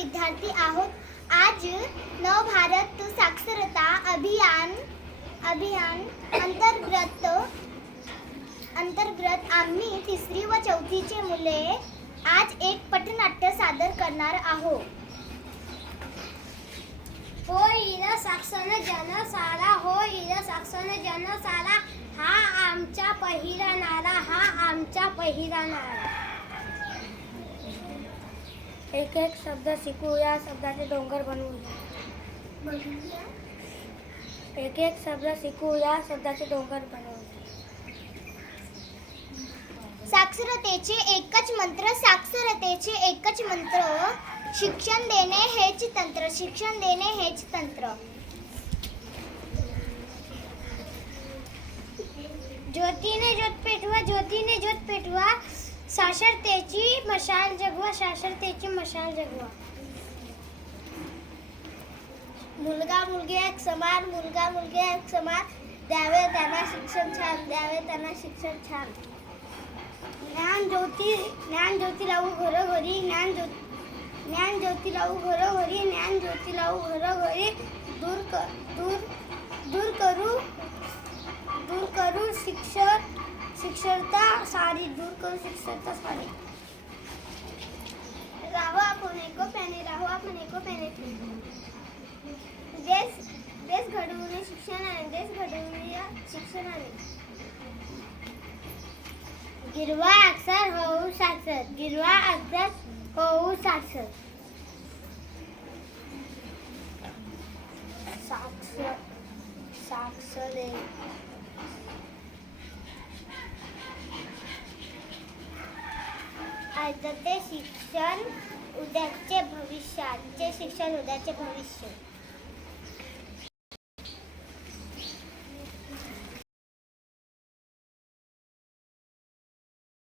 विद्यार्थी आहोत. आज नवभारत साक्षरता अभियान अंतर्गत आम्ही 3री व 4थीचे मुले आज एक पथनाट्य सादर करणार आहोत. होईल साक्षर जनसाला, होईल साक्षर जनसाला, हा आमचा पहिला नारा, हा आमचा पहिला नारा. एक एक शब्द शिकूया, शब्दाचे डोंगर बनवूया. एक एक शब्द शिकूया, शब्दाचे डोंगर बनवूया. साक्षरतेचे एकच मंत्र, साक्षरतेचे एकच मंत्र, शिक्षण देणे हेच तंत्र, शिक्षण देणे हेच तंत्र. ज्योतीने ज्योत पेटवा, ज्योतीने ज्योत पेटवा, साक्षरतेची मशाल जगवा, साक्षरतेची मशाल जगवा. मुलगा मुलगी एक समान, मुलगा मुलगी एक समान, द्यावे त्यांना शिक्षण छान, द्यावे त्यांना शिक्षण छान. ज्ञान ज्योती लावू घरोघरी, ज्ञान ज्योती लावू घरोघरी, ज्ञान ज्योती लावू घरोघरी. दूर करू शिक्षरता सारी, दूर करू शिक्षरता सारी. राहो आपण एकोप्याने, राहो आपण एकोप्याने, देश घडवून शिक्षणाने, देश घडवून शिक्षणाने. गिरवा अक्षर होऊ साक्षर, गिरवा अक्षर होऊ साक्षर. साक्षरे आजचे शिक्षण उद्याचे भविष्य, आजचे शिक्षण उद्याचे भविष्य.